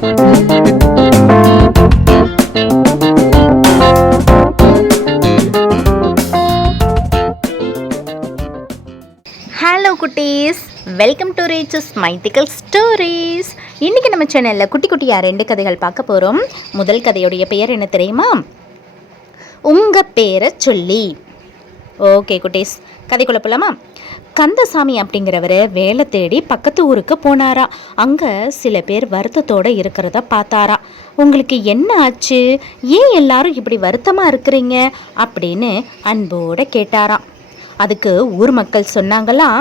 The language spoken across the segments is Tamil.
ஹலோ குட்டீஸ். Welcome to riches mythical stories இன்றைக்கி நம்ம சேனலில் குட்டி குட்டியாக ரெண்டு கதைகள் பார்க்க போகிறோம் முதல் கதையுடைய பெயர் என்ன தெரியுமா? உங்கள் பேரை சொல்லி. ஓகே குட்டீஸ். கதை குழப்பலாமா கந்தசாமி அப்படிங்கிறவர் வேலை தேடி பக்கத்து ஊருக்கு போனாரா? அங்கே சில பேர் வருத்தத்தோடு இருக்கிறத பார்த்தாரா. உங்களுக்கு என்ன ஆச்சு? ஏன் எல்லாரும் இப்படி வருத்தமாக இருக்கிறீங்க? அப்படின்னு அன்போடு கேட்டாராம். அதுக்கு ஊர் மக்கள் சொன்னாங்களாம்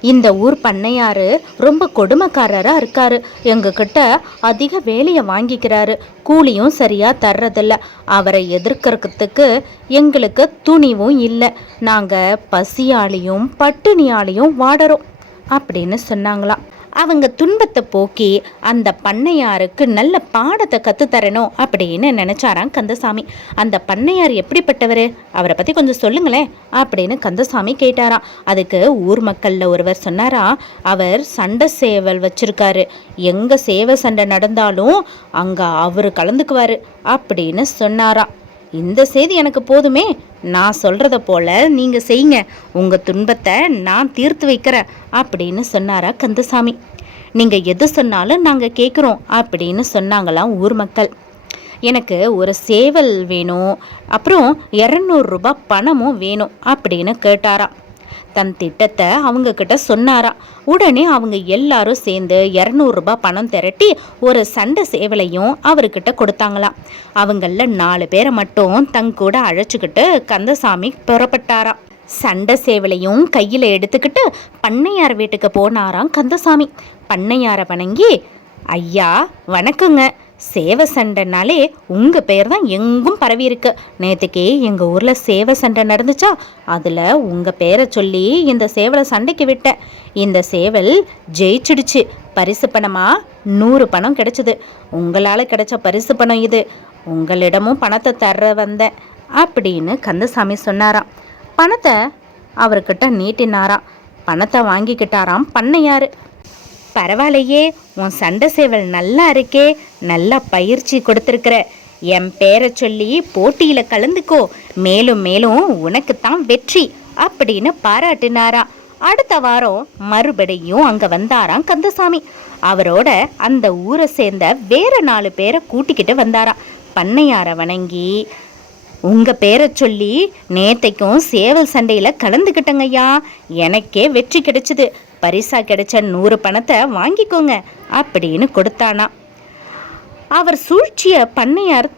இந்த ஊர் பண்ணையாரு ரொம்ப கொடுமைக்காரராக இருக்காரு. எங்ககிட்ட அதிக வேலையை வாங்கிக்கிறாரு. கூலியும் சரியாக தர்றதில்ல. அவரை எதிர்க்கிறதுக்கு எங்களுக்கு துணிவும் இல்லை. நாங்கள் பசியாலையும் பட்டினியாலையும் வாடறோம். அப்படின்னு சொன்னாங்களாம். அவங்க துன்பத்தை போக்கி அந்த பண்ணையாருக்கு நல்ல பாடத்தை கற்றுத்தரணும் அப்படின்னு நினச்சாராம் கந்தசாமி. அந்த பண்ணையார் எப்படிப்பட்டவர்? அவரை பற்றி கொஞ்சம் சொல்லுங்களேன் அப்படின்னு கந்தசாமி கேட்டாராம். அதுக்கு ஊர் மக்களில் ஒருவர் சொன்னாரா அவர் சண்டை சேவல் வச்சிருக்காரு. எங்கே சேவை சண்டை நடந்தாலும் அங்கே அவர் கலந்துக்குவார் அப்படின்னு சொன்னாராம். இந்த செய்தி எனக்கு போதுமே. நான் சொல்கிறத போல நீங்கள் செய்யுங்க. உங்கள் துன்பத்தை நான் தீர்த்து வைக்கிறேன் அப்படின்னு சொன்னாரா கந்தசாமி. நீங்கள் எது சொன்னாலும் நாங்கள் கேட்குறோம் அப்படின்னு சொன்னாங்களாம் ஊர் மக்கள். எனக்கு ஒரு சேவல் வேணும். அப்புறம் இரநூறுபா பணமும் வேணும் அப்படின்னு கேட்டாராம். தன் திட்டத்தை அவங்க கிட்ட சொன்னாராம் உடனே அவங்க எல்லாரும் சேர்ந்து இரநூறுபா பணம் திரட்டி ஒரு சண்டை சேவலையும் அவர்கிட்ட கொடுத்தாங்களாம். அவங்கள நாலு பேரை மட்டும் தங்க கூட அழைச்சிக்கிட்டு கந்தசாமி புறப்பட்டாராம் சண்டை சேவலையும் கையில் எடுத்துக்கிட்டு பண்ணையார் வீட்டுக்கு போனாராம் கந்தசாமி. பண்ணையாரை வணங்கி ஐயா வணக்கங்க. சேவை சண்டைனாலே உங்கள் பெயர் தான் எங்கும் பரவி இருக்கு நேற்றுக்கே எங்கள் ஊரில் சேவை சண்டை நடந்துச்சா? அதில் உங்கள் பேரை சொல்லி இந்த சேவலை சண்டைக்கு விட்டேன். இந்த சேவல் ஜெயிச்சிடுச்சு. பரிசு பணமாக நூறு பணம் கிடைச்சிது. உங்களால் கிடைச்ச பரிசு பணம் இது. உங்களிடமும் பணத்தை தர வந்தேன். அப்படின்னு கந்தசாமி சொன்னாராம். பணத்தை அவர்கிட்ட நீட்டினாராம். பணத்தை வாங்கிக்கிட்டாராம். பண்ணையாரு. பரவாயில்லையே உன் சண்டை சேவல் நல்லா இருக்கே நல்லா பயிற்சி கொடுத்துருக்குற. என் பேரை சொல்லி போட்டியில் கலந்துக்கோ மேலும் மேலும் உனக்கு தான் வெற்றி அப்படின்னு பாராட்டினாரா. அடுத்த வாரம் மறுபடியும் அங்கே வந்தாராம் கந்தசாமி. அவரோட அந்த ஊரை சேர்ந்த வேற நாலு பேரை கூட்டிக்கிட்டு வந்தாராம் பண்ணையாரை வணங்கி உங்கள் பேரை சொல்லி நேத்தைக்கும் சேவல் சண்டையில் கலந்துக்கிட்டங்கய்யா. எனக்கே வெற்றி கிடைச்சிது. பரிசா கிடைச்ச நூறு பணத்தை வாங்கிக்கோங்க அப்படின்னு கொடுத்தானா. அவர் சூழ்ச்சிய பண்ணையார்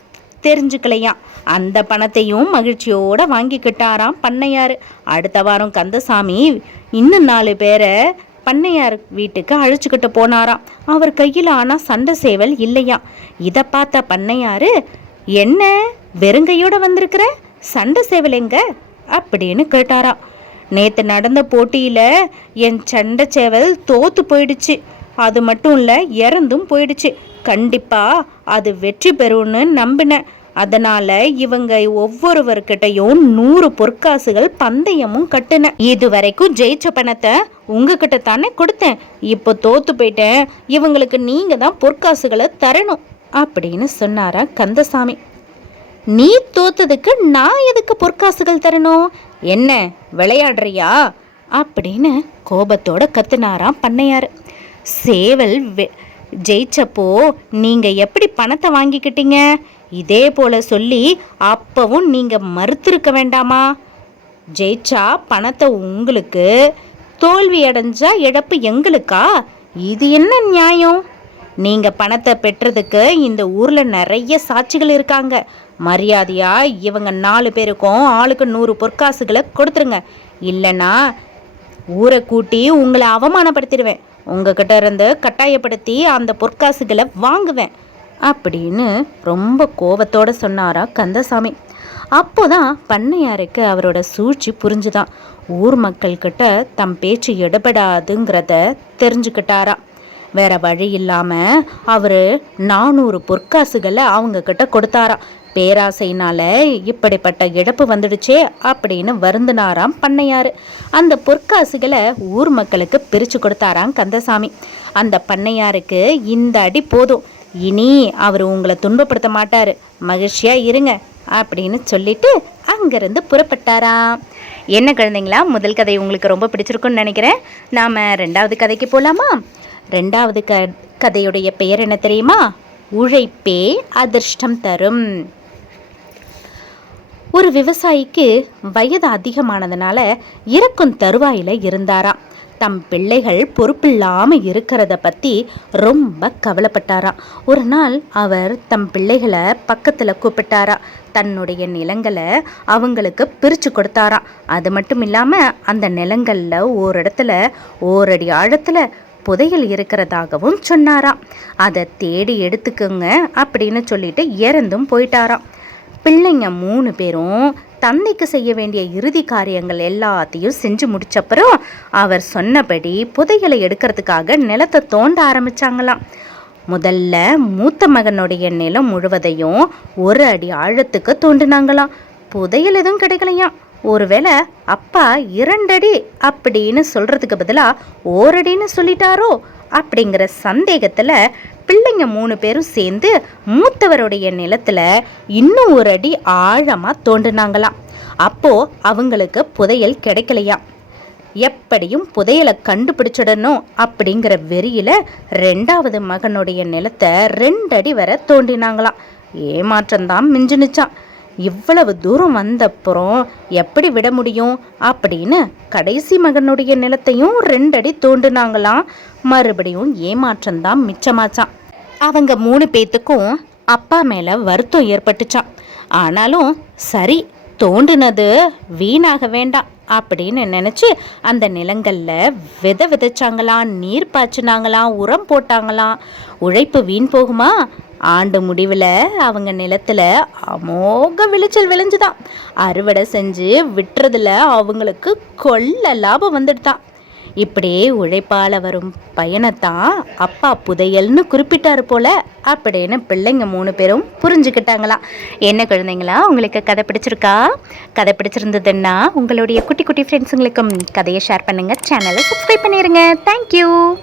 தெரிஞ்சுக்கலையாம். அந்த பணத்தையும் மகிழ்ச்சியோட வாங்கிக்கிட்டாராம் பண்ணையார். அடுத்த வாரம் கந்தசாமி இன்னும் நாலு பேரை பண்ணையார் வீட்டுக்கு அழைச்சிக்கிட்டு போனாராம். அவர் கையில் ஆனால் சண்டை சேவல் இல்லையாம். இதை பார்த்த பண்ணையார் என்ன வெறுங்கையோட வந்திருக்கிற? சண்டை சேவல் எங்க? அப்படின்னு கேட்டாராம். நேற்று நடந்த போட்டியில் என் சண்டை சேவல் தோத்து போயிடுச்சு. அது மட்டும் இல்லை இறந்தும் போயிடுச்சு. கண்டிப்பாக அது வெற்றி பெறும்னு நம்பினேன். அதனால இவங்க ஒவ்வொருவர்கிட்டையும் நூறு பொற்காசுகள் பந்தயமும் கட்டுன இது வரைக்கும் ஜெயிச்ச பணத்தை உங்ககிட்ட தானே கொடுத்தேன். இப்போ தோத்து போயிட்டேன். இவங்களுக்கு நீங்க தான் பொற்காசுகளை தரணும் அப்படின்னு சொன்னாரா கந்தசாமி. நீ தோத்ததுக்கு நான் எதுக்கு பொற்காசுகள் தரணும்? என்ன விளையாடுறியா? அப்படின்னு கோபத்தோட கத்துனாராம் பண்ணையார். சேவல் வெ- ஜெயிச்சப்போ நீங்க எப்படி பணத்தை வாங்கிக்கிட்டீங்க? இதே போல சொல்லி அப்பவும் நீங்க மறுத்திருக்க வேண்டாமா? ஜெயிச்சா பணத்தை உங்களுக்கு தோல்வி அடைஞ்சா இழப்பு எங்களுக்கா? இது என்ன நியாயம்? நீங்க பணத்தை பெற்றதுக்கு இந்த ஊர்ல நிறைய சாட்சிகள் இருக்காங்க. மரியாதையா இவங்க நாலு பேருக்கும் ஆளுக்கு நூறு பொற்காசுகளை கொடுத்துருங்க. இல்லைன்னா ஊரை கூட்டி உங்களை அவமானப்படுத்திடுவேன். உங்ககிட்ட இருந்து கட்டாயப்படுத்தி அந்த பொற்காசுகளை வாங்குவேன். அப்படின்னு ரொம்ப கோவத்தோட சொன்னாரா கந்தசாமி. அப்போதான் பண்ணையாருக்கு அவரோட சூழ்ச்சி புரிஞ்சுதான். ஊர் மக்கள்கிட்ட தம் பேச்சு எடுபடாதுங்கிறத தெரிஞ்சுக்கிட்டாரா. வேற வழி இல்லாமல் அவர் நானூறு பொற்காசுகளை அவங்க கிட்ட கொடுத்தாராம் பேராசையினால இப்படிப்பட்ட இழப்பு வந்துடுச்சே அப்படின்னு வருந்தினாராம் பண்ணையார். அந்த பொற்காசுகளை ஊர் மக்களுக்கு பிரித்து கொடுத்தாராம் கந்தசாமி. அந்த பண்ணையாருக்கு இந்த அடி போதும். இனி அவர் உங்களை துன்பப்படுத்த மாட்டார். மகிழ்ச்சியாக இருங்க அப்படின்னு சொல்லிட்டு அங்கேருந்து புறப்பட்டாராம். என்ன குழந்தைங்களா முதல் கதை உங்களுக்கு ரொம்ப பிடிச்சிருக்குன்னு நினைக்கிறேன். நாம் ரெண்டாவது கதைக்கு போகலாமா ரெண்டாவது க கதையுடைய பெயர் என்ன தெரியுமா? உழைப்பே அதிர்ஷ்டம் தரும். ஒரு விவசாயிக்கு வயது அதிகமானதுனால இறக்கும் தருவாயில் இருந்தாராம். தம் பிள்ளைகள் பொறுப்பில்லாமல் இருக்கிறத பற்றி ரொம்ப கவலைப்பட்டாராம். ஒரு நாள் அவர் தம் பிள்ளைகளை பக்கத்தில் கூப்பிட்டாரா. தன்னுடைய நிலங்களை அவங்களுக்கு பிரித்து கொடுத்தாராம். அது மட்டும் இல்லாமல் அந்த நிலங்களில் ஓரிடத்துல ஓரடி ஆழத்தில் புதையல் இருக்கிறதாகவும் சொன்னாராம். அதை தேடி எடுத்துக்கோங்க அப்படின்னு சொல்லிட்டு இறந்தும் போயிட்டாராம். பிள்ளைங்க மூணு பேரும் தந்தைக்கு செய்ய வேண்டிய இறுதி காரியங்கள் எல்லாத்தையும் செஞ்சு முடிச்சப்பறம் அவர் சொன்னபடி புதையலை எடுக்கிறதுக்காக நிலத்தை தோண்ட ஆரம்பிச்சாங்களாம். முதல்ல மூத்த மகனுடைய நிலம் முழுவதையும் ஒரு அடி ஆழத்துக்கு தோண்டினாங்களாம். புதையல் எதுவும் கிடைக்கலையாம். ஒருவேளை அப்பா இரண்டடி அப்படின்னு சொல்றதுக்கு பதிலாக ஓரடின்னு சொல்லிட்டாரோ அப்படிங்கிற சந்தேகத்தில் பிள்ளைங்க மூணு பேரும் சேர்ந்து மூத்தவருடைய நிலத்தில் இன்னும் ஒரு அடி ஆழமாக தோண்டினாங்களாம் அப்போது அவங்களுக்கு புதையல் கிடைக்கலையாம் எப்படியும் புதையலை கண்டுபிடிச்சிடணும் அப்படிங்கிற வெறியில் ரெண்டாவது மகனுடைய நிலத்தை ரெண்டடி வரை தோண்டினாங்களாம். ஏமாற்றம்தான் மிஞ்சினுச்சான் இவ்வளவு தூரம் வந்தப்புறம் எப்படி விட முடியும்? அப்படின்னு கடைசி மகனுடைய நிலத்தையும் ரெண்டடி தோண்டுனாங்களாம். மறுபடியும் ஏமாற்றம்தான் மிச்சமாச்சான் அவங்க மூணு பேத்துக்கும் அப்பா மேலே வருத்தம் ஏற்பட்டுச்சான் ஆனாலும் சரி தோண்டினது வீணாக வேண்டாம் அப்படின்னு நினச்சி அந்த நிலங்களில் விதை விதைச்சாங்களாம் நீர் பாய்ச்சினாங்களாம் உரம் போட்டாங்களாம். உழைப்பு வீண் போகுமா? ஆண்டு முடிவில் அவங்க நிலத்தில் அமோக விளைச்சல் விளைஞ்சுதான். அறுவடை செஞ்சு விட்டுறதுல அவங்களுக்கு கொள்ள லாபம் வந்துடுதான். இப்படியே உழைப்பால் வரும் பயனைத்தான் அப்பா புதையல்னு குறிப்பிட்டார் போல அப்படின்னு பிள்ளைங்க மூணு பேரும் புரிஞ்சுக்கிட்டாங்களாம். என்ன குழந்தைங்களா உங்களுக்கு கதை பிடிச்சிருக்கா? கதை பிடிச்சிருந்ததுன்னா உங்களுடைய குட்டி குட்டி ஃப்ரெண்ட்ஸுங்களுக்கும் கதையை ஷேர் பண்ணுங்கள் சேனலை சப்ஸ்கிரைப் பண்ணிடுங்க தேங்க்யூ